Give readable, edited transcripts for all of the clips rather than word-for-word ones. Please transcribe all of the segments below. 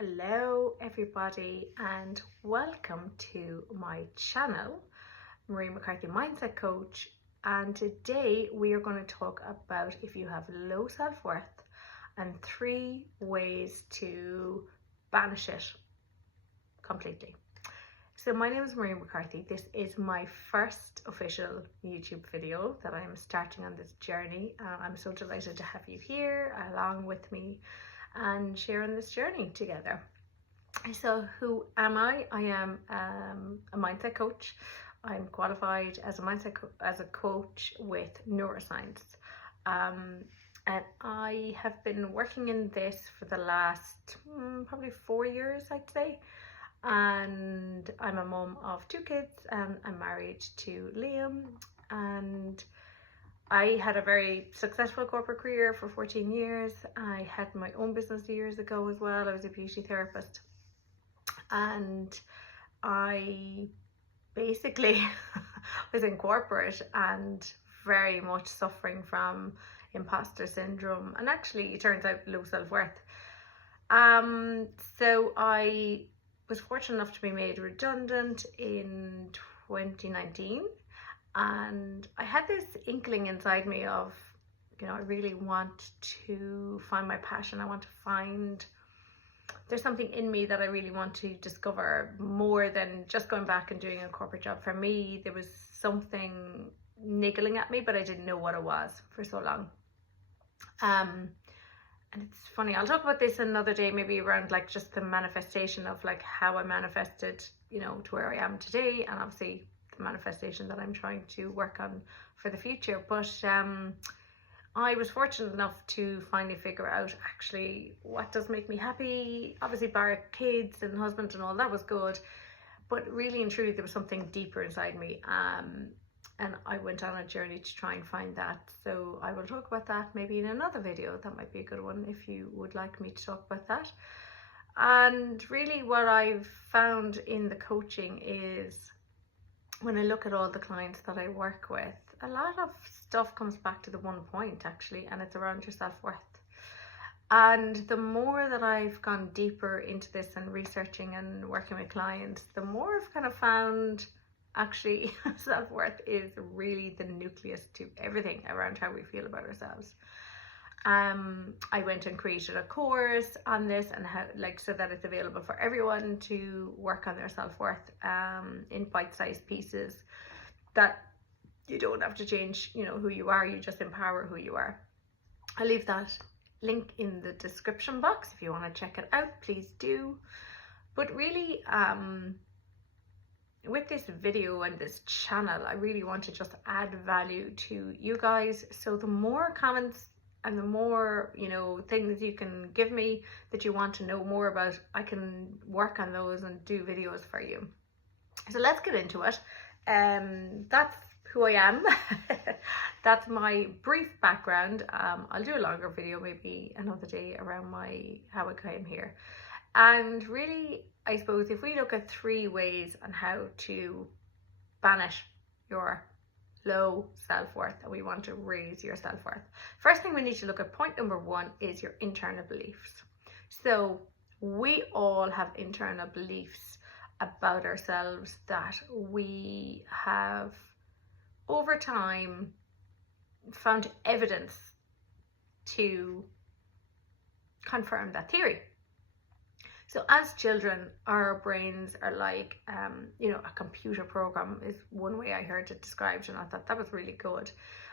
Hello everybody and welcome to my channel, Marie McCarthy Mindset Coach, and today we are going to talk about if you have low self-worth and 3 ways to banish it completely. So my name is Marie McCarthy. This is my first official YouTube video that I am starting on this journey. I'm so delighted to have you here along with me and sharing this journey together. So who am I? I am a mindset coach. I'm qualified as a coach with neuroscience, and I have been working in this for the last probably 4 years, I'd say. And I'm a mom of 2 kids and I'm married to Liam, and I had a very successful corporate career for 14 years. I had my own business years ago as well. I was a beauty therapist, and I basically was in corporate and very much suffering from imposter syndrome, and actually it turns out low self-worth. So I was fortunate enough to be made redundant in 2019. And I had this inkling inside me of, I really want to find my passion. I want to find, there's something in me that I really want to discover more than just going back and doing a corporate job. For me, there was something niggling at me, but I didn't know what it was for so long. And it's funny, I'll talk about this another day, maybe around like just the manifestation of like how I manifested, to where I am today, and obviously manifestation that I'm trying to work on for the future. But I was fortunate enough to finally figure out actually what does make me happy. Obviously bar kids and husband and all that was good, but really and truly there was something deeper inside me, and I went on a journey to try and find that. So I will talk about that maybe in another video. That might be a good one if you would like me to talk about that. And really what I've found in the coaching is, when I look at all the clients that I work with, a lot of stuff comes back to the one point actually, and it's around your self-worth. And the more that I've gone deeper into this and researching and working with clients, the more I've kind of found actually self-worth is really the nucleus to everything around how we feel about ourselves. I went and created a course on this, and how, so that it's available for everyone to work on their self-worth in bite-sized pieces, that you don't have to change who you are, you just empower who you are. I'll leave that link in the description box if you want to check it out, please do. But really with this video and this channel, I really want to just add value to you guys. So the more comments and the more things you can give me that you want to know more about, I can work on those and do videos for you. So let's get into it. That's who I am. That's my brief background. I'll do a longer video maybe another day around how I came here. And really, I suppose if we look at 3 ways on how to banish your low self-worth, and we want to raise your self-worth. First thing we need to look at, point number 1, is your internal beliefs. So we all have internal beliefs about ourselves that we have over time found evidence to confirm that theory. So as children, our brains are like, a computer program is one way I heard it described, and I thought that was really good.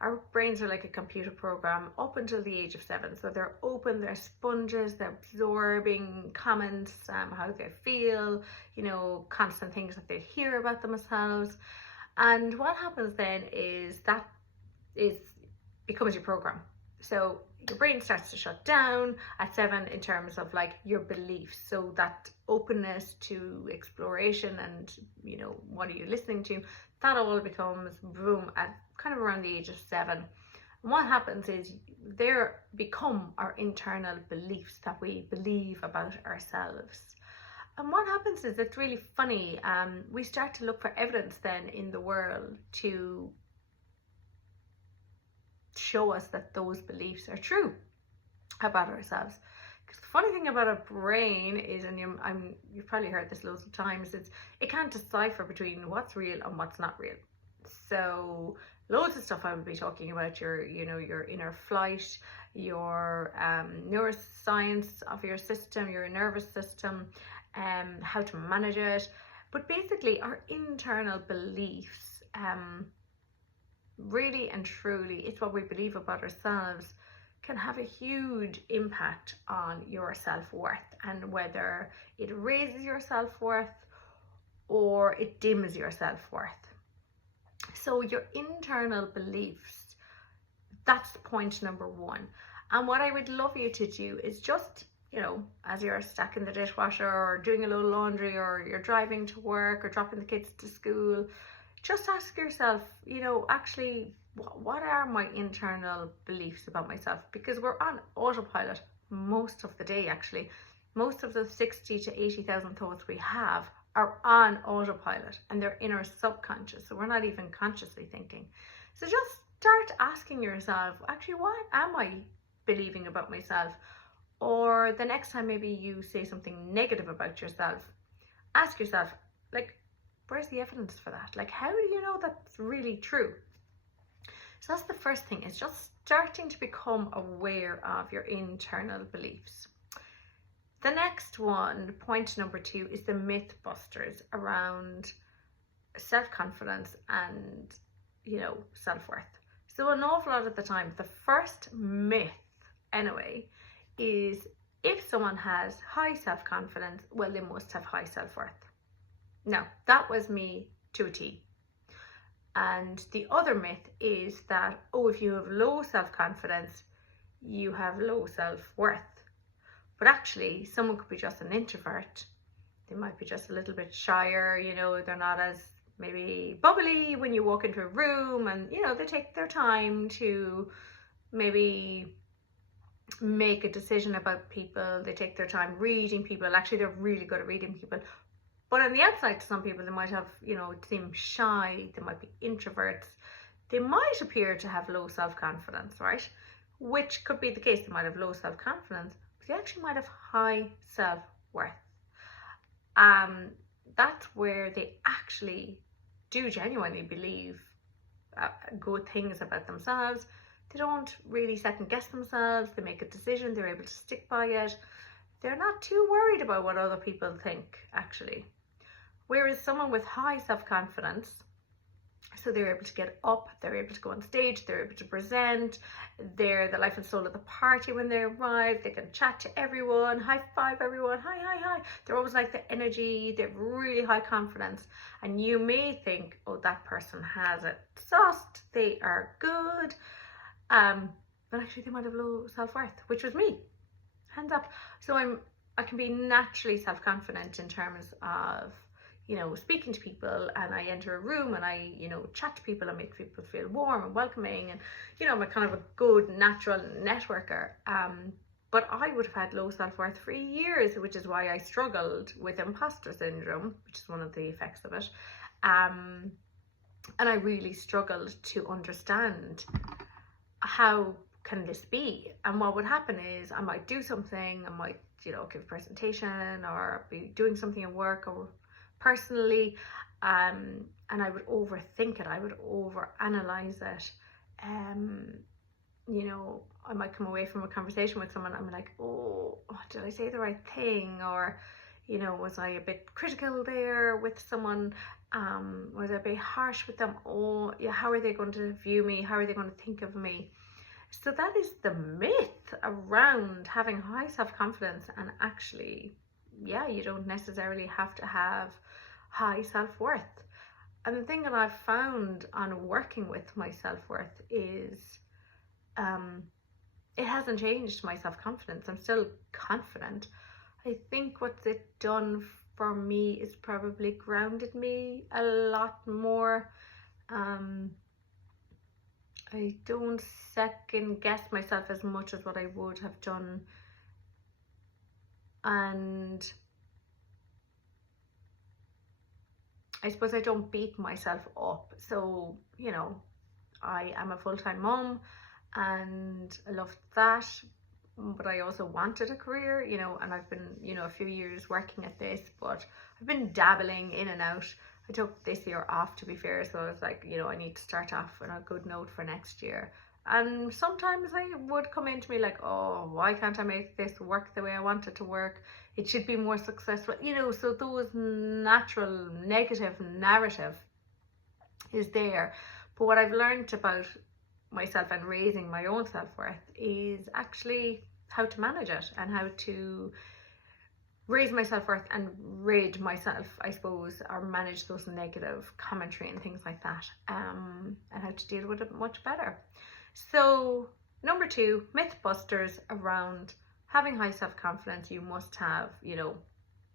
Our brains are like a computer program up until the age of 7. So they're open, they're sponges, they're absorbing comments, how they feel, constant things that they hear about themselves. And what happens then is that becomes your program. So your brain starts to shut down at 7 in terms of like your beliefs. So that openness to exploration and what are you listening to, that all becomes boom at kind of around the age of 7. And what happens is there become our internal beliefs that we believe about ourselves. And what happens is, it's really funny, we start to look for evidence then in the world to show us that those beliefs are true about ourselves. Because the funny thing about a brain is, and you've probably heard this loads of times, it can't decipher between what's real and what's not real. So loads of stuff I will be talking about, your inner flight, your neuroscience of your system, your nervous system, how to manage it. But basically our internal beliefs, really and truly, it's what we believe about ourselves, can have a huge impact on your self-worth, and whether it raises your self-worth or it dims your self-worth. So your internal beliefs, that's point number one. And what I would love you to do is just, as you're stacking the dishwasher or doing a load of laundry, or you're driving to work or dropping the kids to school, just ask yourself, actually, what are my internal beliefs about myself? Because we're on autopilot most of the day, actually. Most of the 60 to 80,000 thoughts we have are on autopilot, and they're in our subconscious, so we're not even consciously thinking. So just start asking yourself, actually, what am I believing about myself? Or the next time maybe you say something negative about yourself, ask yourself, like, where's the evidence for that? Like, how do you know that's really true? So that's the first thing, is just starting to become aware of your internal beliefs. The next one, point number 2, is the myth busters around self-confidence and, self-worth. So an awful lot of the time, the first myth, anyway, is if someone has high self-confidence, well, they must have high self-worth. Now, that was me to a T. And the other myth is that, if you have low self-confidence, you have low self-worth. But actually, someone could be just an introvert. They might be just a little bit shyer, they're not as maybe bubbly when you walk into a room, and, they take their time to maybe make a decision about people. They take their time reading people. Actually, they're really good at reading people. But on the outside, to some people, they might have, seem shy. They might be introverts. They might appear to have low self-confidence, right? Which could be the case. They might have low self-confidence, but they actually might have high self-worth. That's where they actually do genuinely believe good things about themselves. They don't really second guess themselves. They make a decision. They're able to stick by it. They're not too worried about what other people think, actually. Whereas someone with high self-confidence, so they're able to get up, they're able to go on stage, they're able to present, they're the life and soul of the party when they arrive, they can chat to everyone, high five everyone, hi, hi, hi. They're always like the energy, they have really high confidence. And you may think, that person has it sussed, they are good. But actually they might have low self-worth, which was me, hands up. So I can be naturally self-confident in terms of, speaking to people, and I enter a room and I, chat to people and make people feel warm and welcoming, and, I'm a kind of a good natural networker. But I would have had low self-worth for years, which is why I struggled with imposter syndrome, which is one of the effects of it. And I really struggled to understand, how can this be? And what would happen is I might do something, I might, give a presentation, or be doing something at work or personally, and I would overthink it, I would overanalyze it. I might come away from a conversation with someone, I'm like, did I say the right thing? Or, was I a bit critical there with someone? Was I a bit harsh with them? How are they going to view me? How are they going to think of me? So that is the myth around having high self-confidence. And actually, you don't necessarily have to have high self-worth. And the thing that I've found on working with my self-worth is it hasn't changed my self-confidence. I'm still confident. I think what's it done for me is probably grounded me a lot more. I don't second guess myself as much as what I would have done. And I suppose I don't beat myself up. So, I am a full-time mom, and I love that. but I also wanted a career, you know, and I've been, you know, a few years working at this, but I've been dabbling in and out. I took this year off, to be fair, so I was like, you know, I need to start off on a good note for next year. And sometimes I would come into me like, oh, why can't I make this work the way I want it to work? It should be more successful, you know. So those natural negative narrative is there. But what I've learned about myself and raising my own self-worth is actually how to manage it, and how to raise my self-worth and rid myself, I suppose, or manage those negative commentary and things like that, and how to deal with it much better. So number 2, myth busters around having high self-confidence. You must have, you know,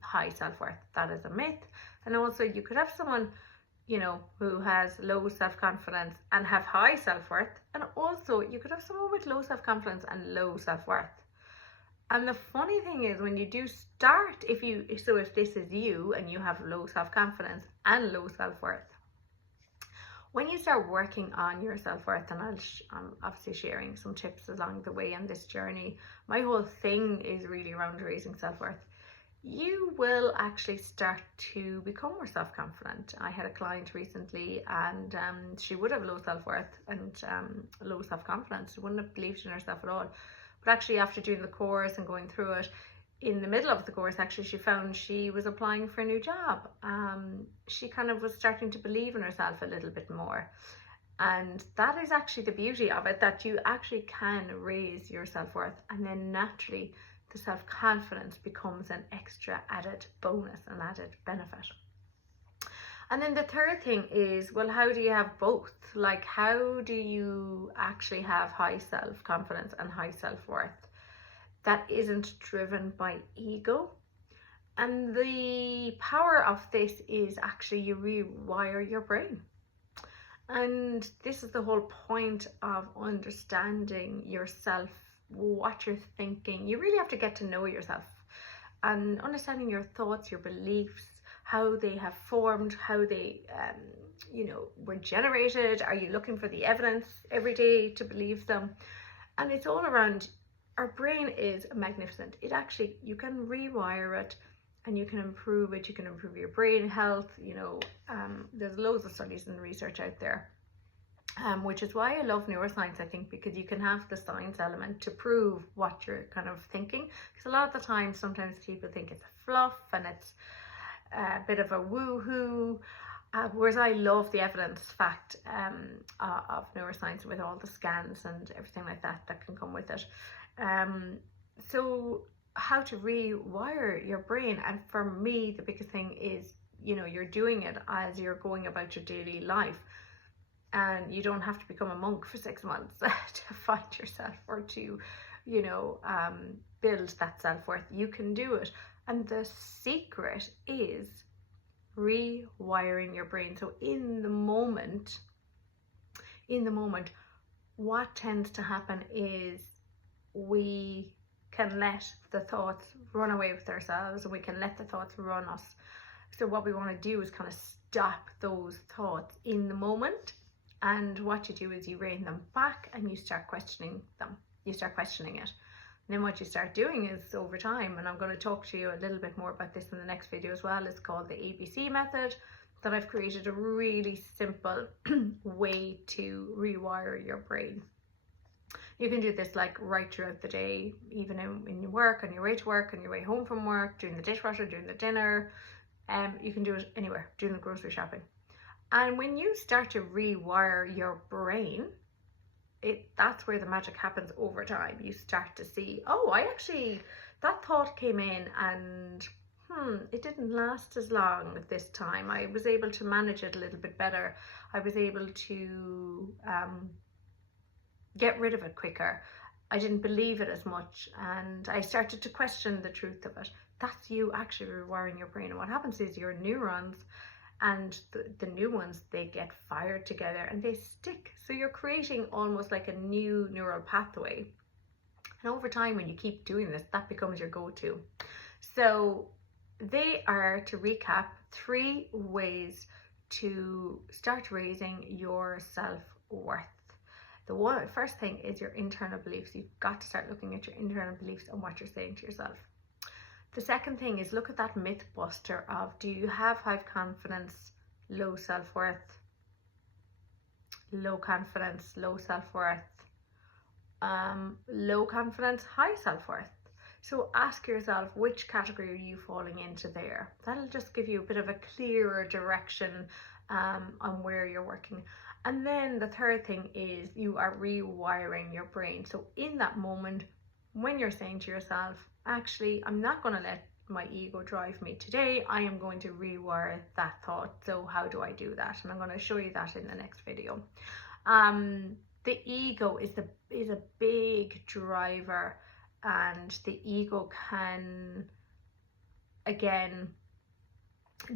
high self-worth. That is a myth. And also you could have someone, you know, who has low self-confidence and have high self-worth, and also you could have someone with low self-confidence and low self-worth. And the funny thing is, when you do start, if this is you and you have low self-confidence and low self-worth, when you start working on your self-worth, and I'm obviously sharing some tips along the way on this journey, my whole thing is really around raising self-worth, you will actually start to become more self-confident. I had a client recently, and she would have low self-worth and low self-confidence. She wouldn't have believed in herself at all. But actually, after doing the course and going through it, in the middle of the course, actually, she found she was applying for a new job. She kind of was starting to believe in herself a little bit more. And that is actually the beauty of it, that you actually can raise your self-worth, and then naturally the self-confidence becomes an extra added bonus, an added benefit. And then the third thing is, well, how do you have both? Like, how do you actually have high self-confidence and high self-worth that isn't driven by ego? And the power of this is actually you rewire your brain. And this is the whole point of understanding yourself, what you're thinking. You really have to get to know yourself and understanding your thoughts, your beliefs, how they have formed, how they you know, were generated. Are you looking for the evidence every day to believe them? And it's all around, our brain is magnificent. It actually, you can rewire it and you can improve it. You can improve your brain health. You know, there's loads of studies and research out there, which is why I love neuroscience, I think, because you can have the science element to prove what you're kind of thinking. Because a lot of the time, sometimes people think it's fluff and it's a bit of a woo-hoo, whereas I love the evidence fact of neuroscience, with all the scans and everything like that that can come with it. So how to rewire your brain, and for me the biggest thing is, you know, you're doing it as you're going about your daily life, and you don't have to become a monk for 6 months to find yourself, or to, you know, build that self-worth. You can do it. And the secret is rewiring your brain. So in the moment, what tends to happen is we can let the thoughts run away with ourselves, and we can let the thoughts run us. So what we want to do is kind of stop those thoughts in the moment. And what you do is you rein them back and you start questioning them. You start questioning it. And then what you start doing is, over time, and I'm going to talk to you a little bit more about this in the next video as well, it's called the ABC method, that I've created a really simple way to rewire your brain. You can do this like right throughout the day, even in your work, on your way to work, on your way home from work, doing the dishwasher, doing the dinner. You can do it anywhere, doing the grocery shopping. And when you start to rewire your brain, that's where the magic happens over time. You start to see, oh, that thought came in and it didn't last as long this time. I was able to manage it a little bit better. I was able to get rid of it quicker. I didn't believe it as much, and I started to question the truth of it. That's you actually rewiring your brain. And what happens is your neurons and the new ones, they get fired together and they stick. So you're creating almost like a new neural pathway. And over time, when you keep doing this, that becomes your go-to. So they are, to recap, 3 ways to start raising your self-worth. The first thing is your internal beliefs. You've got to start looking at your internal beliefs and what you're saying to yourself. The second thing is look at that myth buster of, do you have high confidence, low self-worth? Low confidence, low self-worth. Low confidence, high self-worth. So ask yourself, which category are you falling into there? That'll just give you a bit of a clearer direction on where you're working. And then the third thing is you are rewiring your brain. So in that moment, when you're saying to yourself, actually, I'm not going to let my ego drive me today, I am going to rewire that thought. So how do I do that? And I'm going to show you that in the next video. The ego is a big driver, and the ego can, again,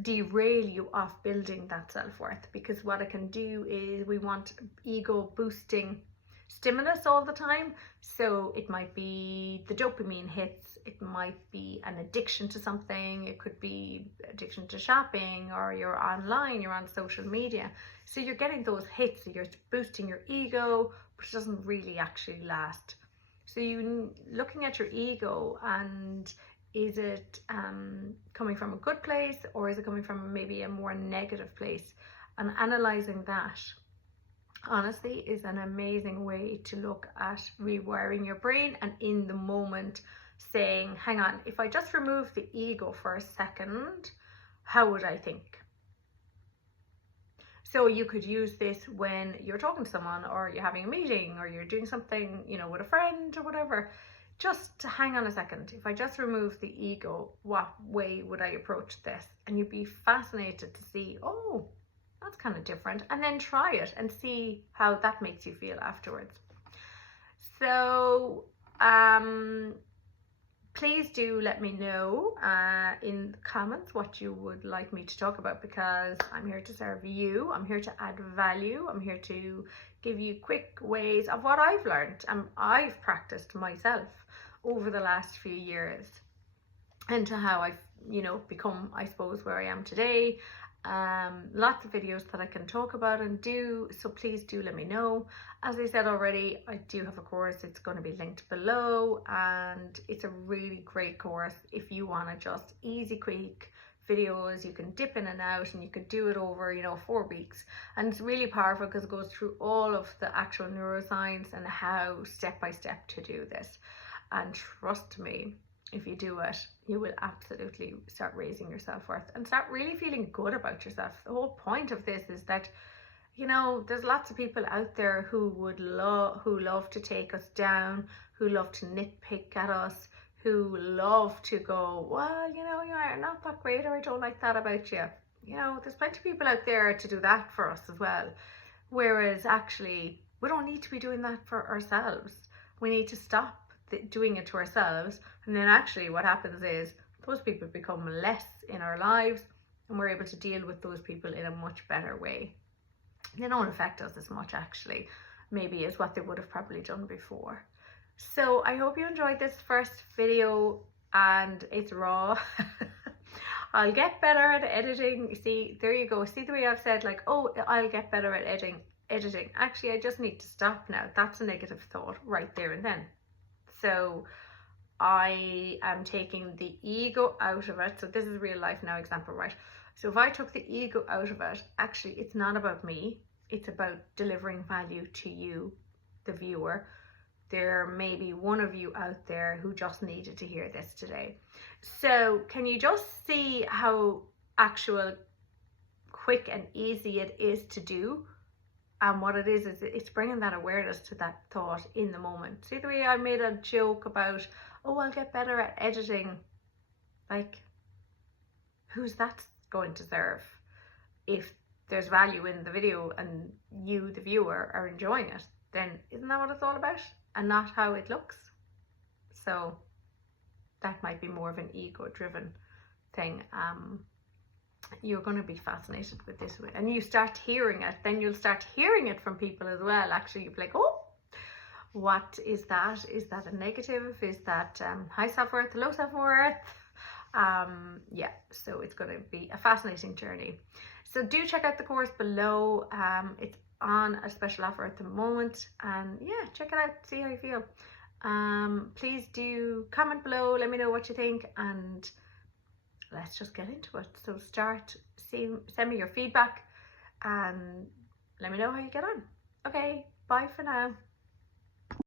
derail you off building that self-worth, because what it can do is we want ego boosting stimulus all the time. So it might be the dopamine hits, it might be an addiction to something, it could be addiction to shopping, or you're online, you're on social media, so you're getting those hits, so you're boosting your ego, but it doesn't really actually last. So you looking at your ego, and is it coming from a good place, or is it coming from maybe a more negative place? And analyzing that, honestly, is an amazing way to look at rewiring your brain, and in the moment saying, hang on, if I just remove the ego for a second, how would I think? So you could use this when you're talking to someone, or you're having a meeting, or you're doing something, you know, with a friend or whatever. Just to hang on a second, if I just remove the ego, what way would I approach this? And you'd be fascinated to see, oh, that's kind of different. And then try it and see how that makes you feel afterwards. So please do let me know in the comments what you would like me to talk about, because I'm here to serve you. I'm here to add value. I'm here to give you quick ways of what I've learned and I've practiced myself over the last few years, and to how I've, you know, become, I suppose, where I am today. Lots of videos that I can talk about and do, so please do let me know. As I said already, I do have a course. It's going to be linked below, and it's a really great course if you want to just easy, quick videos. You can dip in and out, and you can do it over, you know, 4 weeks, and it's really powerful because it goes through all of the actual neuroscience and how step by step to do this. And trust me, if you do it, you will absolutely start raising your self-worth and start really feeling good about yourself. The whole point of this is that, you know, there's lots of people out there who would love to take us down, who love to nitpick at us, who love to go, well, you know, you're not that great, or I don't like that about you. You know, there's plenty of people out there to do that for us as well. Whereas actually, we don't need to be doing that for ourselves. We need to stop doing it to ourselves, and then actually what happens is those people become less in our lives, and we're able to deal with those people in a much better way. They don't affect us as much, actually, maybe, as what they would have probably done before. So I hope you enjoyed this first video, and it's raw. I'll get better at editing. See, there you go. See the way I've said, like, oh, I'll get better at editing. Actually, I just need to stop now. That's a negative thought right there and then. So I am taking the ego out of it. So this is a real life now example, right? So if I took the ego out of it, actually it's not about me. It's about delivering value to you, the viewer. There may be one of you out there who just needed to hear this today. So can you just see how actual quick and easy it is to do? And what it is it's bringing that awareness to that thought in the moment. See the way I made a joke about, oh, I'll get better at editing. Like, who's that going to serve? If there's value in the video and you, the viewer, are enjoying it, then isn't that what it's all about? And not how it looks? So that might be more of an ego-driven thing. You're going to be fascinated with this, and you start hearing it, then you'll start hearing it from people as well. Actually, you'll be like, oh, what is that? Is that a negative? Is that high self-worth, low self-worth? Yeah, so it's going to be a fascinating journey. So do check out the course below. It's on a special offer at the moment, and yeah, check it out, see how you feel. Please do comment below, let me know what you think, and let's just get into it. So send me your feedback and let me know how you get on. Okay, bye for now.